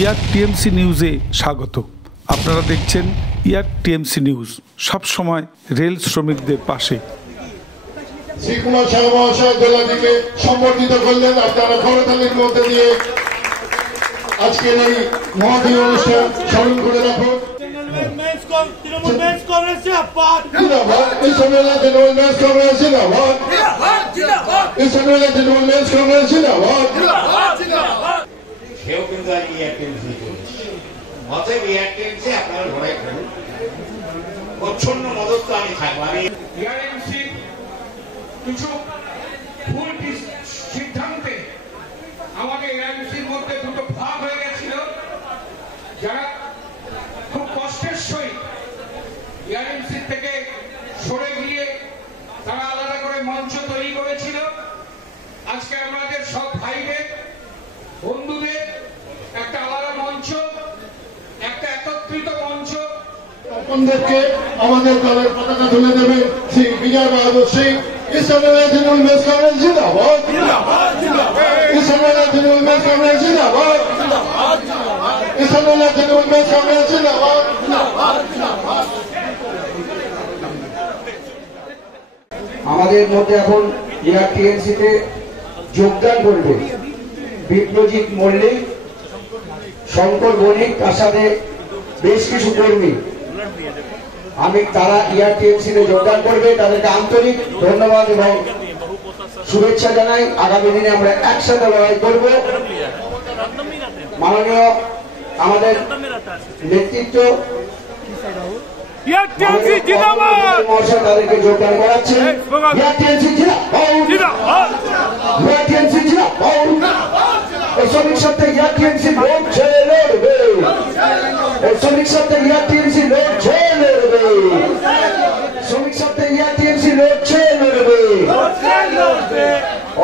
ইয়াক টিএমসি নিউজে স্বাগত। আপনারা দেখছেন ইয়াক টিএমসি নিউজ, সব সময় রেল শ্রমিকদের পাশে। শ্রীকুমার সাহা মহাশয় দোলাদিকে সম্বর্ধিত করলেন। আপনারা করতালির মধ্যে দিয়ে আজকের এই মহাদী অনুষ্ঠান স্মরণ করে রাখুন। সেও কিন্তু আর ইয়ারটেলসি করেছে। অতএব ইয়ারটেলসি আপনারা লড়াই করুন, প্রচ্ছন্ন মদত তো আমি থাকবো। আমি ইয়ারটেলসি কিছু ভুল সিদ্ধান্তে আমাদের ইয়ারটেলসির মধ্যে দুটো ভাগ হয়ে গেছিল। যারা খুব কষ্টের সহিত ইয়ারটেলসি থেকে সরে গিয়ে তারা আলাদা করে মঞ্চ তৈরি করেছিল। আজকে আমাদের সব ভাইদের বন্ধুদের একটা আলাদা মঞ্চ, একটা একত্রিত মঞ্চ। আপনাদেরকে আমাদের দলের পতাকা তুলে দেবেন শ্রী বিজয় বাহাদুর সিং। इस समय तृणमूल कांग्रेस जिंदाबाद, इस समय तृणमूल कांग्रेस जिंदाबाद, इस समय तृणमूल कांग्रेस जिंदाबाद। আমাদের মধ্যে এখন টিএমসিতে যোগদান করবে বিপ্লজিৎ মল্লিক, শঙ্কর বণিক, তার সাথে বেশ কিছু কর্মী। আমি তারা টিএমসিতে যোগদান করবে, তাদেরকে আন্তরিক ধন্যবাদ এবং শুভেচ্ছা জানাই। আগামী দিনে আমরা একসাথে লড়াই করব। মাননীয় আমাদের নেতৃত্ব মহাশয় তাদেরকে যোগদান করাচ্ছেন। শ্রমিক সপ্তাহে টিএমসি লড়ছে লড়বে, শ্রমিক সপ্তাহে টিএমসি লড়ছে লড়বে, শ্রমিক সপ্তাহে টিএমসি লড়ছে লড়বে।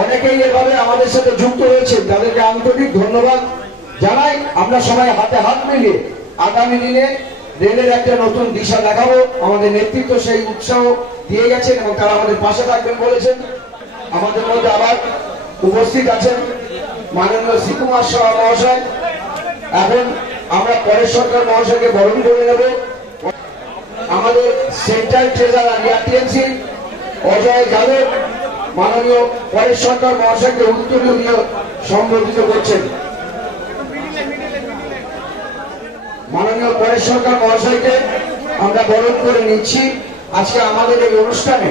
অনেকেই এভাবে আমাদের সাথে যুক্ত হয়েছে, তাদেরকে আন্তরিক ধন্যবাদ জানাই। আমরা সবাই হাতে হাত মিলিয়ে আগামী দিনে রেলের একটা নতুন দিশা দেখাবো। আমাদের নেতৃত্ব সেই উৎসাহ দিয়ে গেছেন এবং তারা আমাদের পাশে থাকবেন বলেছেন। আমাদের মধ্যে আবার উপস্থিত আছেন মাননীয় শ্রীকুমার সাহা মহাশয়। এখন আমরা পরেশ সরকার মহাশয়কে বরণ করে নেব। আমাদের central treasurer TMC Ajay Yadav মাননীয় পরেশ সরকার মহাশয়কে উত্তরীয় দিয়ে সম্বোধিত করছেন। মাননীয় পরেশ সরকার মহাশয়কে আমরা বরণ করে নিচ্ছি। আজকে আমাদের এই অনুষ্ঠানে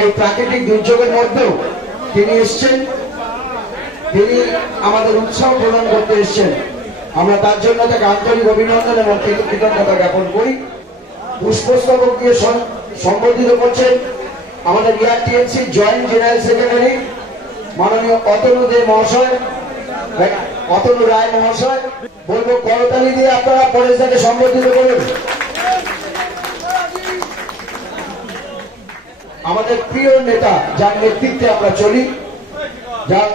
এই প্রাকৃতিক দুর্যোগের মধ্যেও তিনি এসছেন, তিনি আমাদের উৎসাহ প্রদান করতে এসছেন। আমরা তার জন্য তাকে আন্তরিক অভিনন্দন এবং কৃতজ্ঞতা জ্ঞাপন করি। পুষ্পস্তবক দিয়ে সম্বোধিত করছেন আমাদের টিএমসি জয়েন্ট জেনারেল সেক্রেটারি মাননীয় অতনু দে মহাশয়, অতনু রায় মহাশয়। বলবো করতালি দিয়ে আপনারা পরেশদাকে সম্বোধিত করুন। আমাদের প্রিয় নেতা, যার নেতৃত্বে আমরা চলি, যার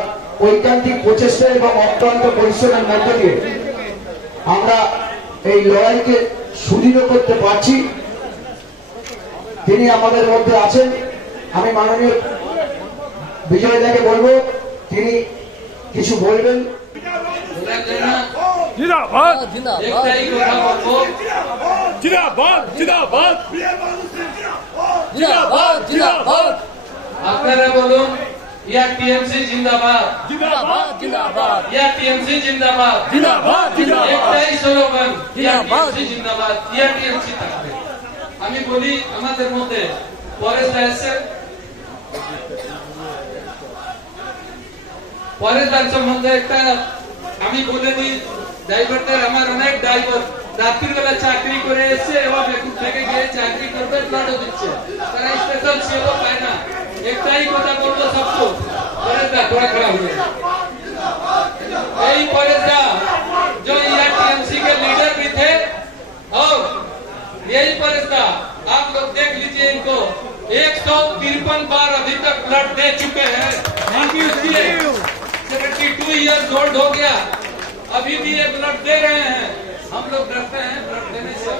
ঐকান্তিক প্রচেষ্টা এবং অক্লান্ত পরিশ্রমের মধ্য দিয়ে আমরা এই লড়াইকে সুদৃঢ় করতে পারছি, তিনি আমাদের মধ্যে আছেন। আমি মাননীয় বিজয়দাকে বলবো তিনি কিছু বলবেন। জিন্দাবাদ একটাই কথা বলবো, জিন্দাবাদ জিন্দাবাদ জিন্দাবাদ জিন্দাবাদ। আপনারা বলুন ইয়াক টিএমসি জিন্দাবাদ, জিন্দাবাদ জিন্দাবাদ, ইয়াক টিএমসি জিন্দাবাদ, জিন্দাবাদ জিন্দাবাদ। একটাই স্লোগান, ইয়াক টিএমসি জিন্দাবাদ, ইয়াক টিএমসি থাকবে। আমি বলি আমাদের মধ্যে পরেশ দাসের সম্বন্ধে একটা আমি বলে দিই। ড্রাইভারদের আমার অনেক ড্রাইভার রাত্রিবেলা চাকরি করে এসে এবং বেকুব থেকে গিয়ে চাকরি করবে, প্লটও দিচ্ছে, তারা স্পেশাল সেবা পায় না। একটাই কথা বলবো सबको, परेशदा थोड़ा खड़ा हुए। यही परेशदा जो टीएमसी के लीडर भी थे, और यही परेशदा आप लोग देख लीजिए इनको 153 बार अभी तक ब्लड दे चुके हैं। 72 ईयर्स ओल्ड हो गया, अभी भी ये ब्लड दे रहे हैं। हम लोग डरते हैं ब्लड देने से।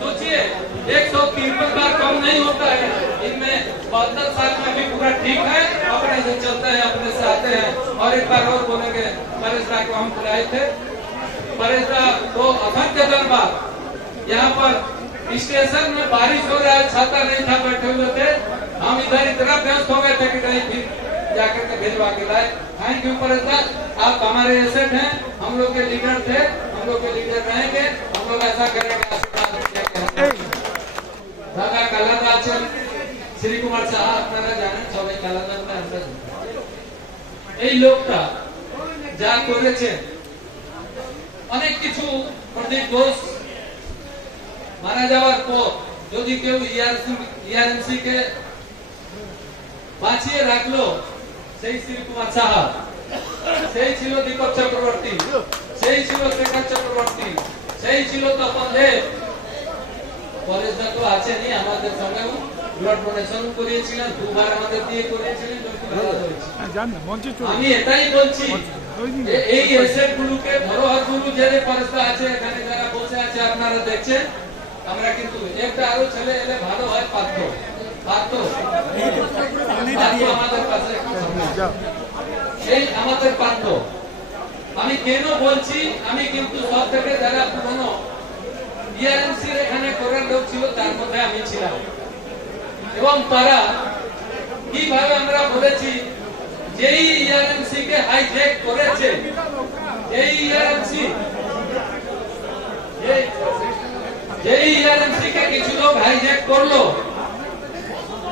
सोचिए 153 बार कम नहीं होता है। इनमें 72 साल में भी पूरा ठीक है, अपने से चलते हैं, अपने से आते हैं। और एक बार और बोलेंगे, परेशदा को हम बुलाए थे, परेशदा को असंख्य धन्यवाद। यहाँ पर स्टेशन में बारिश हो रहा है, छाता नहीं था, बैठे हुए थे हम, इधर इतना व्यस्त हो गए थे कि नहीं फिर जाकर के भिजवा के लाए। थैंक यू परेशदा, आप हमारे एसेट हैं, हम लोग के लीडर थे, हम लोग के लीडर रहेंगे, हम लोग ऐसा करेंगे। दादा कालादा आছেন শ্রী কুমার সাহা, আপনারা জানেন সবাই কালাদার আন্দাজ। এই লোকটা যা করেছে অনেক কিছু, প্রদীপ ঘোষ মারা যাওয়ার পর যদি কেউ ইআরএমসি কে বাঁচিয়ে রাখলো সেই শ্রী কুমার সাহা, সেই ছিল দীপক চক্রবর্তী, সেই ছিল শেখর চক্রবর্তী, সেই ছিল তপন দেব। পরেশদা তো আছেনই আমাদের সঙ্গেও, ব্লাড ডোনেশন করিয়েছিলেন, দুবার আমাদের দিয়ে করিয়েছিলেন। আমি এটাই বলছি এই এসেট গুলোকে ধরোহর গুলো যে পরেশদা আছে এখানে যারা বসে আছে আপনারা দেখছেন, আমরা কিন্তু একটা আরো ছেলে এলে ভালো হয় পারত আমাদের কাছে এই আমাদের পারত। আমি কেন বলছি, আমি কিন্তু সব থেকে যারা পুরনো ইআরএমসি এখানে করার লোক ছিল তার মধ্যে আমি ছিলাম, এবং তারা কিভাবে আমরা বলেছি যেই ইআরএমসি কে হাইজ্যাক করেছে, যেই ইআরএমসি কে কিছু লোক হাইজ্যাক করলো,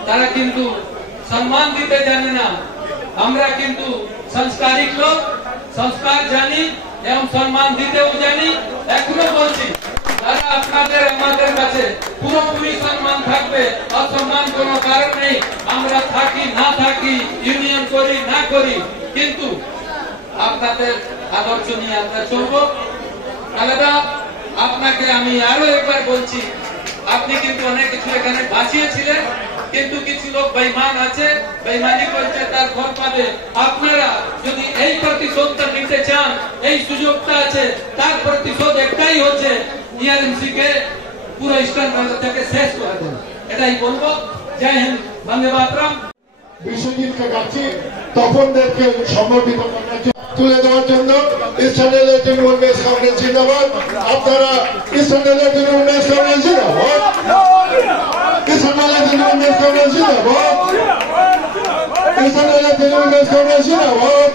তারা কিন্তু সম্মান দিতে জানে না। আমরা কিন্তু সংস্কারিক লোক, সংস্কার জানি এবং সম্মান দিতেও জানি। এখনো বলছি যারা আপনাদের আমাদের কাছে পুরোপুরি সম্মান থাকবে, অসম্মান কোনো কারণ নেই। আমরা থাকি না থাকি, ইউনিয়ন করি না করি, কিন্তু আপনাদের আদর্শ নিয়ে আমরা চলবো। আলাদা আপনাকে আমি আরো একবার বলছি, আপনি কিন্তু অনেক কিছু এখানে বাঁচিয়েছিলেন, কিন্তু কিছু লোক বেঈমান আছে, বেঈমানি করছে, তার ফল পাবে। আপনারা যদি এই প্রতিশোধটা নিতে চান, এই সুযোগটা আছে, তার প্রতিশোধ একটাই হচ্ছে ইআরএমসি কে পুরো ইস্টার্ন বাংলা থেকে শেষ করে দেন, এটাই বলবো। জয় হিন্দ, বন্দে মাতরম। বিশ্বজিৎকে ডাকছি তপনদেরকে সম্বর্ধিত তুলে দেওয়ার জন্য। Eastern Railway Trinamool men's Congress জিন্দাবাদ। আপনারা Eastern Railway Trinamool men's Congress জিন্দাবাদ, Eastern Railway Trinamool men's Congress জিন্দাবাদ, Eastern Railway Trinamool men's Congress জিন্দাবাদ।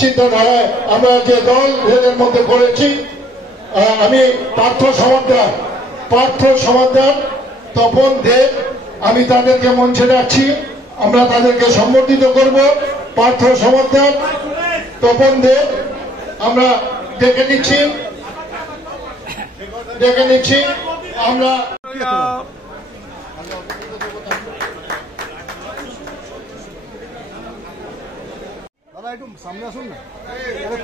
চিন্তাধারায় আমরা যে দল রেলের মধ্যে করেছি, আমি পার্থ সমাদার, তপন দেব, আমি তাদেরকে মঞ্চে ডাকছি, আমরা তাদেরকে সম্বর্ধিত করব। পার্থ সমাদার, তপন দেব আমরা ডেকে নিচ্ছি আমরা। দাদা একটু সামনে আসুন না,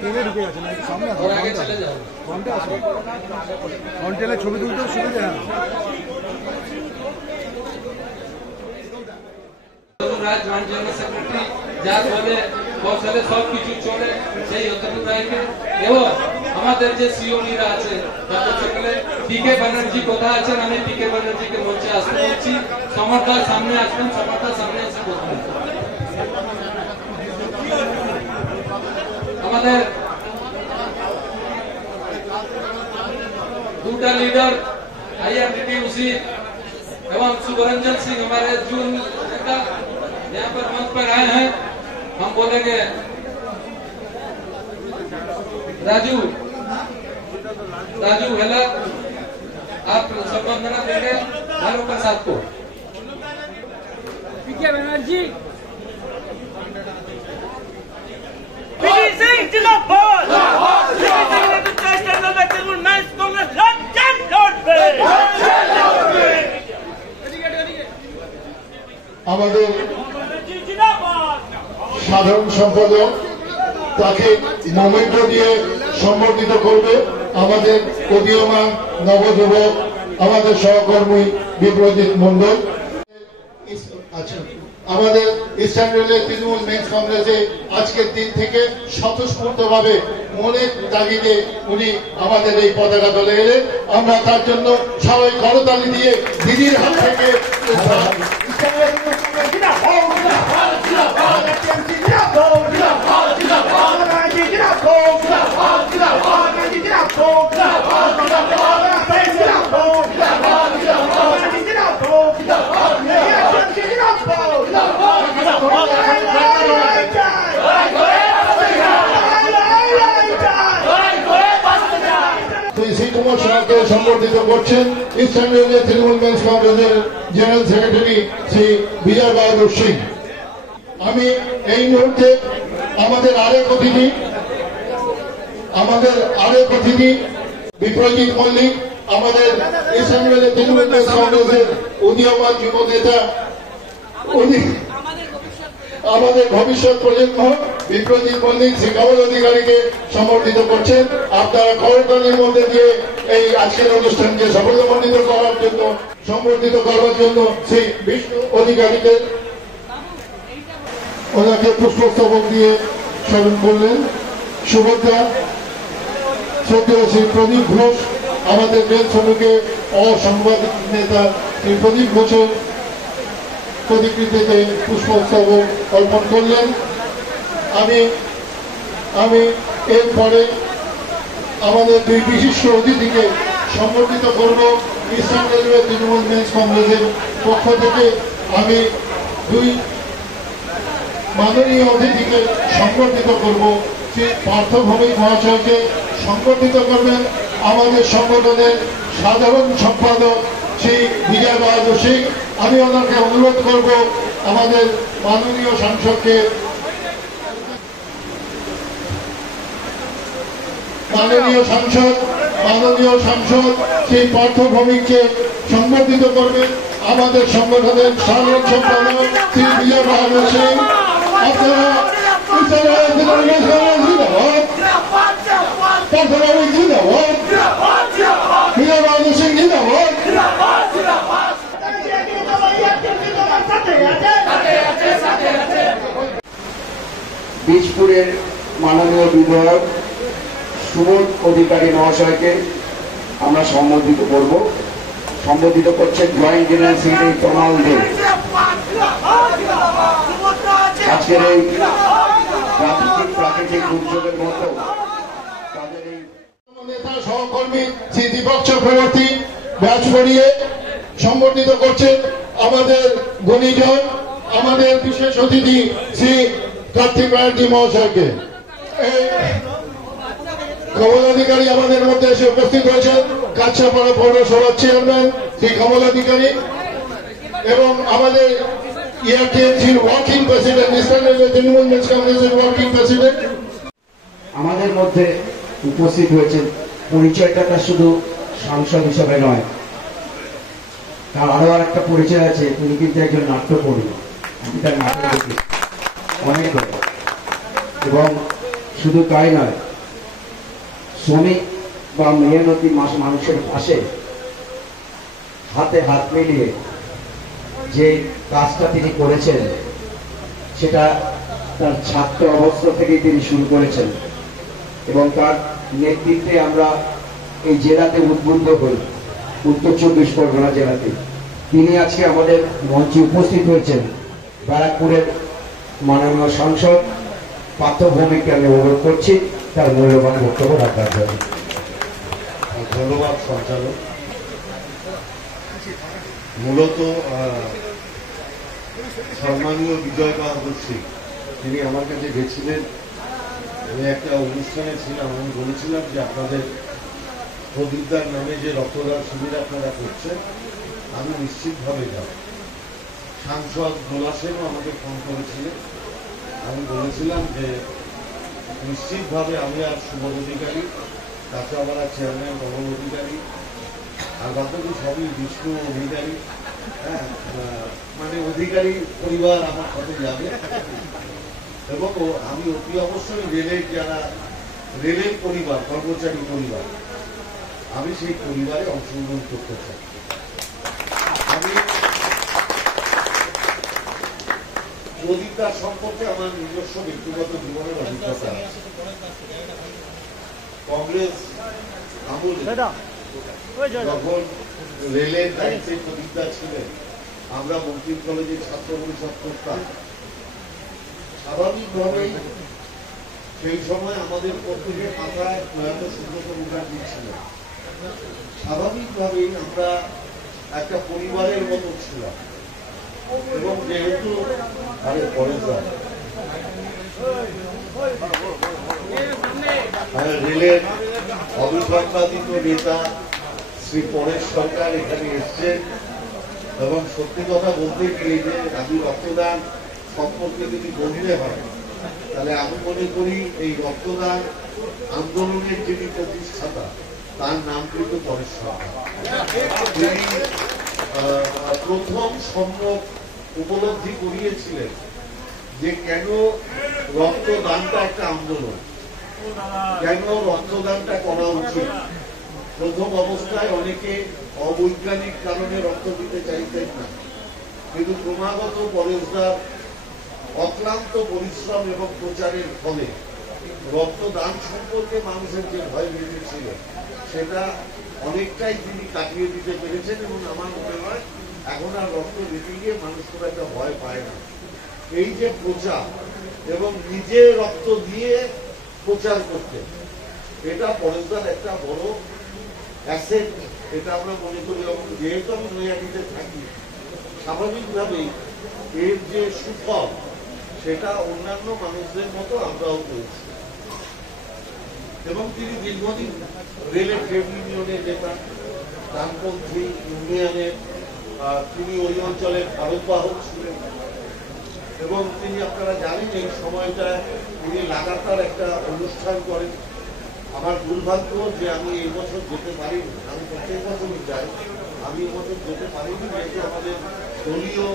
কোণে ঢুকে গেছে না, একটু সামনে আসুন, ফ্রন্টে আসুন, ফ্রন্টে ছবি তুলতেও সুবিধা। সেক্রেটারি যার ফলে কৌশলে সবকিছু চলে সেই অতটুকু, এবং আমাদের যে সিওনিরা আছে তাদের সকলে। পিকে ব্যানার্জি কোথায় আছেন? আমি পিকে ব্যানার্জিকে মঞ্চে আসতে বলছি। সমর্থার সামনে আসবেন, সমর্থার সামনে এসে বলবেন। আমাদের दूसरा लीडर आईआरडीटी उसी एवं सुभरंजन सिंह हमारे जून नेता यहाँ पर मंच पर आए हैं। हम बोलेंगे राजू हेला, आप संबंधना देंगे भानु प्रसाद को। पीके बनर्जी, सिंह जिंदाबाद, আমাদের সাধারণ সম্পাদক তাকে মোমেন্টো দিয়ে সম্বর্ধিত করবে আমাদের উদীয়মান নবযুবক, আমাদের সহকর্মী বিপ্রজিৎ মন্ডল। আমাদের ইস্টার্ন রেলওয়ে তৃণমূল মেন্স কংগ্রেসে আজকের দিন থেকে স্বতঃস্ফূর্তভাবে মনের তাগিদে উনি আমাদের এই পতাকা দলে এলেন। আমরা তার জন্য সবাই করতালি দিয়ে দিদির হাত থেকে সম্বর্ধিত করছেন ইস্টার্ন রেলওয়ে তৃণমূল মেন্স কংগ্রেসের জেনারেল সেক্রেটারি শ্রী বিজয় বাহাদুর সিং। আমি এই মুহূর্তে আমাদের আরেক অতিথি বিপ্রজিৎ মল্লিক, আমাদের ইস্টার্ন রেলওয়ে তৃণমূল মেন্স কংগ্রেসের উদীয়মান যুব নেতা, আমাদের ভবিষ্যৎ প্রজন্ম বিপ্রজিৎ মল্লিক শ্রী কমল অধিকারীকে সম্বর্ধিত করছেন। আপনারা করতালির মধ্যে দিয়ে এই আজকের অনুষ্ঠানকে সাফল্যমণ্ডিত করার জন্য, সম্বর্ধিত করার জন্য শ্রী বিষ্ণু অধিকারীকে ওনাকে পুষ্পস্তবক দিয়ে স্মরণ করলেন। সুভদ্রা শ্রদ্ধেয় শ্রী প্রদীপ ঘোষ, আমাদের রেল শ্রমিকে অসাংবাদিক নেতা শ্রী প্রদীপ ঘোষের প্রতিকৃতিতে পুষ্পস্তবক অর্পণ করলেন। আমি এরপরে আমাদের দুই বিশিষ্ট অতিথিকে সম্বর্ধিত করব। ইস্টার্ন রেলওয়ে তৃণমূল মেন্স কংগ্রেসের পক্ষ থেকে আমি দুই মাননীয় অতিথিকে সম্বর্ধিত করব। শ্রী পার্থ ভৌমিক মহাশয়কে সম্বর্ধিত করবেন আমাদের সংগঠনের সাধারণ সম্পাদক শ্রী বিজয় বাহাদুর সিং। আমি ওনাকে অনুরোধ করব আমাদের মাননীয় সাংসদ শ্রী পার্থ ভৌমিককে সম্বর্ধিত করবেন আমাদের সংগঠনের সাধারণ সম্পাদক শ্রী বিজয় বাহাদুর সিং। আপনারা বিজয় বাহাদুর সিং জিন্দাবাদ। বীজপুরের মাননীয় বিধায়ক সুবোধ অধিকারী মহাশয়কে আমরা সম্বোধিত করব। সম্বোধিত করছেন জয়েন্ট জেনারেল সেক্রেটারি তমাল দেব। আজকের এই প্রাকৃতিক দুর্যোগের মতো তাদের এই নেতা সহকর্মী শ্রী দীপক চক্রবর্তী ব্যাচ পড়িয়ে সম্বর্ধিত করছেন আমাদের গুণীজন, আমাদের বিশেষ অতিথি শ্রী কার্তিক ব্যানার্জি মহাশয়কে। কমল অধিকারী আমাদের মধ্যে এসে উপস্থিত হয়েছেন, কাছাপাড়া পৌরসভার চেয়ারম্যান শ্রী কমল অধিকারী এবং আমাদের ইয়ারটিএমসির working president, Eastern Railway Trinamool men's কংগ্রেসের ওয়ার্কিং প্রেসিডেন্ট। আমাদের মধ্যে উপস্থিত হয়েছেন। পরিচয়টা তার শুধু সাংসদ হিসাবে নয়, তার আরো আর একটা পরিচয় আছে, তিনি কিন্তু একজন নাট্যকর্মী। আমি তার নাটক দেখি অনেক, এবং শুধু তাই নয়, শ্রমিক বা মেহনতি মানুষের পাশে হাতে হাত মিলিয়ে যে কাজটা তিনি করেছেন সেটা তার ছাত্র অবস্থা থেকেই তিনি শুরু করেছেন এবং তার নেতৃত্বে আমরা এই জেলাতে উদ্বুদ্ধ হই, উত্তর 24 পরগনা জেলাতে। তিনি আজকে আমাদের মঞ্চে উপস্থিত হয়েছেন। ব্যারাকপুরের মাননীয় সাংসদ পার্থ ভৌমিককে আমি অনুরোধ করছি তার মূল্যবান বক্তব্য রাখার জন্য। ধন্যবাদ সঞ্চালক। মূলত সম্মানীয় বিজয় বাহাদুর সিং তিনি আমার কাছে গেছিলেন। আমি একটা অনুষ্ঠানে ছিলাম, আমি বলেছিলাম যে আপনাদের প্রদীপদার নামে যে রক্তদান শিবির আপনারা করছেন আমি নিশ্চিতভাবে যাব। সাংসদ ভোলা সেনও আমাকে ফোন করেছিলেন, আমি বলেছিলাম যে নিশ্চিতভাবে আমি আর সুবোধ অধিকারী, কাঁচাপাড়া চেয়ারম্যান কমল অধিকারী আর বাকি সবই বিষ্ণু অধিকারী, হ্যাঁ মানে অধিকারী পরিবার আমার সাথে যাবে এবং আমি অতি অবশ্যই রেলের যারা রেলের পরিবার, কর্মচারী পরিবার, আমি সেই পরিবারে অংশগ্রহণ করতে চাই। আমি প্রদীপদার সম্পর্কে আমার নিজস্ব ব্যক্তিগত জীবনের অভিজ্ঞতা আছে। কংগ্রেস আমলে যখন রেলের দায়িত্বে প্রদীপদার ছিলেন, আমরা মন্ত্রী কলেজে ছাত্র পরিষদ করতাম। স্বাভাবিকভাবেই সেই সময় আমাদের প্রত্যেকের মাথায় প্রয়াত সুব্রত মুখার্জি ছিলেন। স্বাভাবিকভাবেই আমরা একটা পরিবারের মতো ছিলাম এবং যেহেতু রেলের অবিসংবাদিত নেতা শ্রী পরেশ সরকার এখানে এসছেন এবং সত্যি কথা বলতে গিয়ে যে আমি রক্তদান সম্পর্কে যদি বলতে হয় তাহলে আমি মনে করি এই রক্তদান আন্দোলনের যিনি প্রতিষ্ঠাতা তার নাম কিন্তু পরেশ সরকার। তিনি প্রথম সম্যক উপলব্ধি করিয়েছিলেন যে কেন রক্তদানটা একটা আন্দোলন, কেন রক্তদানটা করা উচিত। প্রথম অবস্থায় অনেকে অবৈজ্ঞানিক কারণে রক্ত দিতে চাইতেন না, কিন্তু ক্রমাগত পরেশদার অক্লান্ত পরিশ্রম এবং প্রচারের ফলে রক্তদান সম্পর্কে মানুষের যে ভয় বেঁধেছিল সেটা অনেকটাই তিনি কাটিয়ে দিতে পেরেছেন এবং আমার মনে হয় এখন আর রক্ত দিতে গিয়ে মানুষ খুব একটা ভয় পায় না। এই যে প্রচার এবং নিজে রক্ত দিয়ে প্রচার করতে, এটা পরেশদার একটা বড় অ্যাসেট, এটা আমরা মনে করি। এবং যেহেতু আমি নৈহাটিতে থাকি, স্বাভাবিকভাবেই এর যে সুফল সেটা অন্যান্য মানুষদের মতো আমরাও পেয়েছি। এবং তিনি দীর্ঘদিন রেলের ট্রেড ইউনিয়নের নেতা, ডানপন্থী ইউনিয়নের তিনি ওই অঞ্চলের ভারতবাহক ছিলেন এবং তিনি আপনারা জানেন এই সময়টায় তিনি লাগাতার একটা অনুষ্ঠান করেন। আমার দুর্ভাগ্য যে আমি এই বছর যেতে পারিনি, আমি প্রত্যেক বছরই যাই, আমি এই বছর যেতে পারিনি যেহেতু আমাদের দলীয়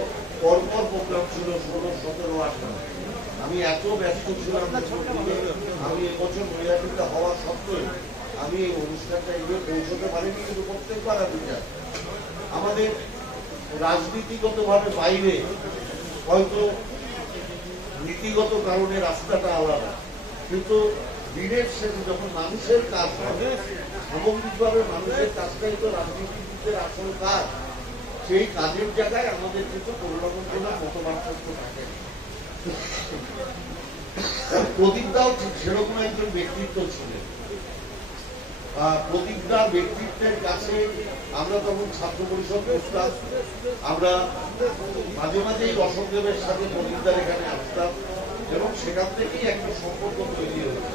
পরপর প্রোগ্রাম ছিল 16, 17, 18। আমি এত ব্যস্ত ছিলাম, আমি এবছর নৈহাটিতে হওয়া সত্ত্বেও আমি এই অনুষ্ঠানটা এগিয়ে পৌঁছতে পারিনি। কিন্তু প্রত্যেকবার আমি যাই। আমাদের রাজনীতিগতভাবে বাইরে হয়তো নীতিগত কারণে রাস্তাটা আলাদা, কিন্তু দিনের শেষে যখন মানুষের কাজ হবে, সামগ্রিকভাবে মানুষের কাজটাই তো রাজনীতিবিদদের আসল কাজ। সেই কাজের জায়গায় আমাদের কিন্তু কোনো রকম কোনো মতপার্থক্য থাকে। প্রদীপদাও ঠিক সেরকম একজন ব্যক্তিত্ব ছিলেন। প্রদীপদার ব্যক্তিত্বের কাছে আমরা তখন ছাত্র পরিষদ করতাম, আমরা মাঝে মাঝেই রসদেবের সাথে প্রদীপদার এখানে আসতাম এবং সেখান থেকেই একটা সম্পর্ক তৈরি হয়েছে।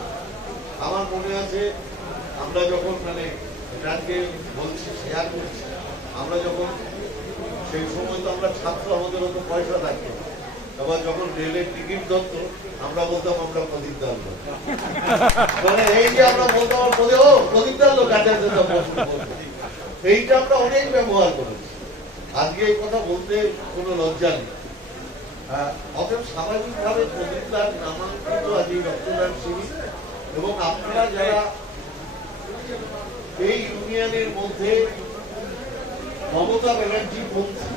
আমার মনে আছে আমরা যখন এটাকে বলছি শেয়ার করছি, আমরা যখন সেই সময় তো আমরা ছাত্র, আমাদের অত পয়সা থাকতো, আবার যখন রেলের টিকিট ধরতো আমরা বলতাম আমরা প্রদীপদার লোক, এই যে আমরা বলতাম প্রদীপদার লোক এইটা আমরা অনেক ব্যবহার করেছি। আজকে এই কথা বলতে কোনো লজ্জা নেই। অতএব স্বাভাবিকভাবে প্রদীপদার নামাঙ্কিত আজ এই রক্তদান শিবির এবং আপনারা যারা এই ইউনিয়নের মধ্যে মমতা ব্যানার্জি পন্থী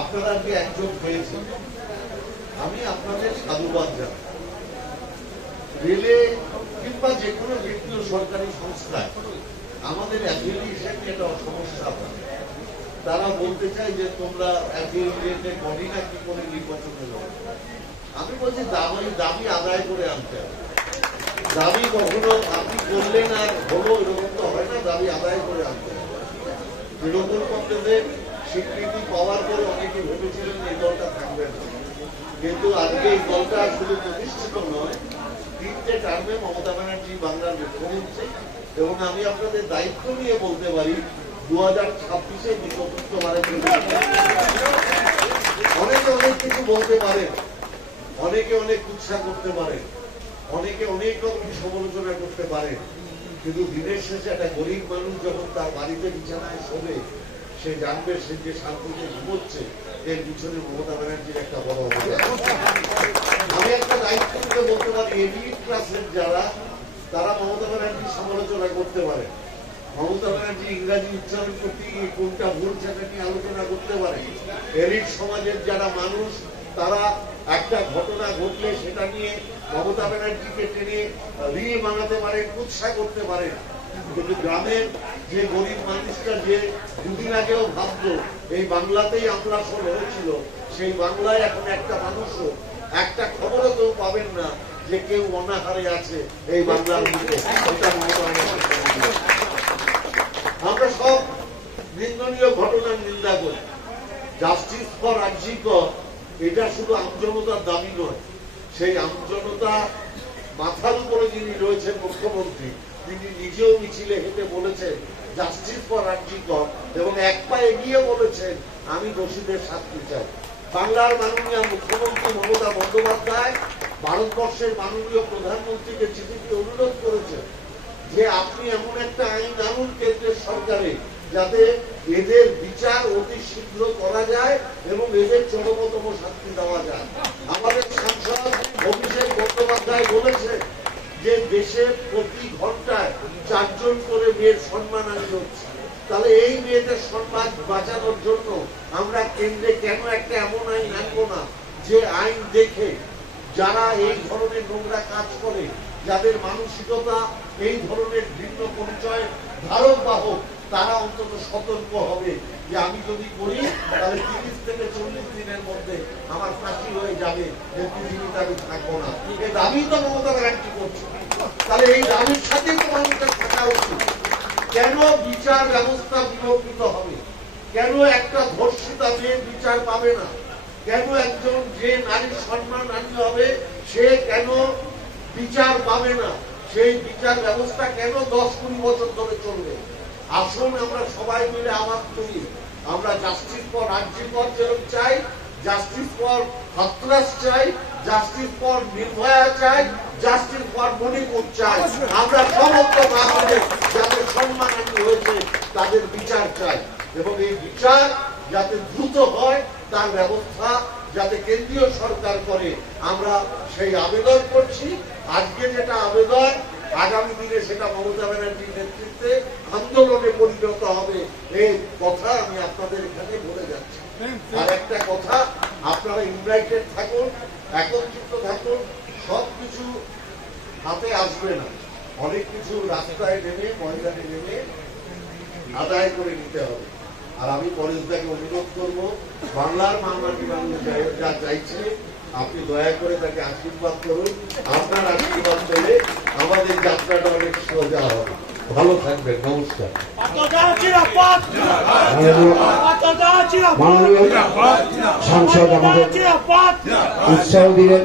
আপনারা যে একজোট হয়েছেন, আমি আপনাদের সাধুবাদ জানাই। রেলে কিংবা যে কোনো জাতীয় সরকারি সংস্থায় আমাদের অ্যাফিলিয়েশন এটা সমস্যা হয়। তারা বলতে চায় যে তোমরা অ্যাফিলিয়েটেড বডি না কি করে নির্বাচনে যাবে। আমি বলছি দাবি আদায় করে আনতে হবে। দাবি কখনো আপনি করলেন আর হলো এরকম তো হয় না, দাবি আদায় করে আনতে হবে। তৃণমূল কংগ্রেসের স্বীকৃতি পাওয়ার পরে অনেকে ভেবেছিলেন এই দলটা থাকবে না, কিন্তু আজকে এই দলটা শুধু প্রতিষ্ঠিত নয়, 3টে টার্মে মমতা ব্যানার্জি বাংলার মুখ্যমন্ত্রী এবং আমি আপনাদের দায়িত্ব নিয়ে বলতে পারি 2026-এ বিকল্পবারে অনেকে অনেক কিছু বলতে পারেন, অনেকে অনেক উৎসাহ করতে পারেন, অনেকে অনেক রকম সমালোচনা করতে পারেন, কিন্তু দিনের শেষে একটা গরিব মানুষ যখন তার বাড়িতে বিছানায় শোবে সে জানবে সে যে শান্তিতে ঘুমোচ্ছে এর পিছনে মমতা ব্যানার্জির একটা বড় অবদান। আমি একটা দায়িত্ব নিতে বলতে পারি এলিট ক্লাসের যারা, তারা মমতা ব্যানার্জির সমালোচনা করতে পারে, মমতা ব্যানার্জি ইংরাজি উচ্চারণ করতে গিয়ে কোনটা ভুল সেটা নিয়ে আলোচনা করতে পারে। এলিট সমাজের যারা মানুষ তারা একটা ঘটনা ঘটলে সেটা নিয়ে মমতা ব্যানার্জিকে টেনে রিয়ে বানাতে পারেন, উৎসাহ করতে পারেন। কিন্তু গ্রামের যে গরিব মানুষটা যে দুদিন আগেও ভাবতো এই বাংলাতেই আগ্রাসন হয়েছিল, সেই বাংলায় এখন একটা মানুষও একটা খবরও কেউ পাবেন না যে কেউ অনাহারে আছে এই বাংলার মধ্যে। আমরা সব নিন্দনীয় ঘটনার নিন্দা করি। জাস্টিস ফর আরজি কর এটা শুধু আমজনতার দাবি নয়, সেই আমজনতা মাথার উপরে যিনি রয়েছেন মুখ্যমন্ত্রী তিনি নিজেও মিছিলে হেঁটে বলেছেন জাস্টিস ফর আরজিকর এবং এক পা এগিয়ে বলেছেন আমি দোষীদের শাস্তি চাই। বাংলার মাননীয় মুখ্যমন্ত্রী মমতা বন্দ্যোপাধ্যায় ভারতবর্ষের মাননীয় প্রধানমন্ত্রীকে চিঠি দিয়ে অনুরোধ করেছেন যে আপনি এমন একটা আইন আনুন কেন্দ্রের সরকারে যাতে এদের বিচার অতি শীঘ্র করা যায় এবং এদের চরমতম শাস্তি দেওয়া যায়। আমাদের সাংসদ অভিষেক বন্দ্যোপাধ্যায় বলেছেন যে দেশে প্রতি ঘন্টায় 4 জন করে মেয়ের সম্মানহানি হচ্ছে। তাহলে এই মেয়েদের সম্মান বাঁচানোর জন্য আমরা কেন্দ্রে কেন একটা এমন আইন আনবো না যে আইন দেখে যারা এই ধরনের নোংরা কাজ করে, যাদের মানসিকতা এই ধরনের ভিন্ন পরিচয় ধারক বাহক, তারা অন্তত সতর্ক হবে যে আমি যদি করি তাহলে 30 থেকে 40 দিনের মধ্যে আমার ফাঁসি হয়ে যাবে, এই পৃথিবীতে আমি থাকবো না। এই দাবি তো মমতা গ্যারান্টি করছে। তাহলে এই দাবির সাথেই তো মানুষের থাকা উচিত। কেন বিচার ব্যবস্থা বিলম্বিত হবে? কেন একটা ধর্ষিতা মেয়ের বিচার পাবে না? কেন একজন যে নারীর সম্মান হানি হবে সে কেন বিচার পাবে না? সেই বিচার ব্যবস্থা কেন 10-20 বছর ধরে চলবে? আসুন আমরা সবাই মিলে আওয়াজ তুলি। আমরা জাস্টিস ফর আরজিকর যেরকম চাই, জাস্টিস ফর হাথরাস চাই, জাস্টিস ফর নির্ভয়া চাই, জাস্টিস ফর মণিপুর চাই। আমরা সমস্ত মানুষের যাদের সম্মানহানি হয়েছে তাদের বিচার চাই এবং এই বিচার যাতে দ্রুত হয় তার ব্যবস্থা যাতে কেন্দ্রীয় সরকার করে আমরা সেই আবেদন করছি। আজকে যেটা আবেদন, আগামী দিনে সেটা মমতা ব্যানার্জির নেতৃত্বে আন্দোলনে পরিণত হবে, এই কথা আমি আপনাদের এখানে বলে যাচ্ছি। আর একটা কথা, আপনারা ইউনাইটেড থাকুন, একত্রিত থাকুন। সবকিছু হাতে আসবে না, অনেক কিছু রাস্তায় নেমে ময়দানে নেমে আদায় করে নিতে হবে। আর আমি পরেশদাকে অনুরোধ করব, বাংলার মাননীয় মানুষ যা চাইছে আপনি দয়া করে তাকে আশীর্বাদ করুন। আপনার আশীর্বাদ পেলে আমাদের যাত্রাটা অনেক সোজা হবে। ভালো থাকবেন, নমস্কার। মাননীয় সাংসদ আমাদের উৎসাহ দিলেন।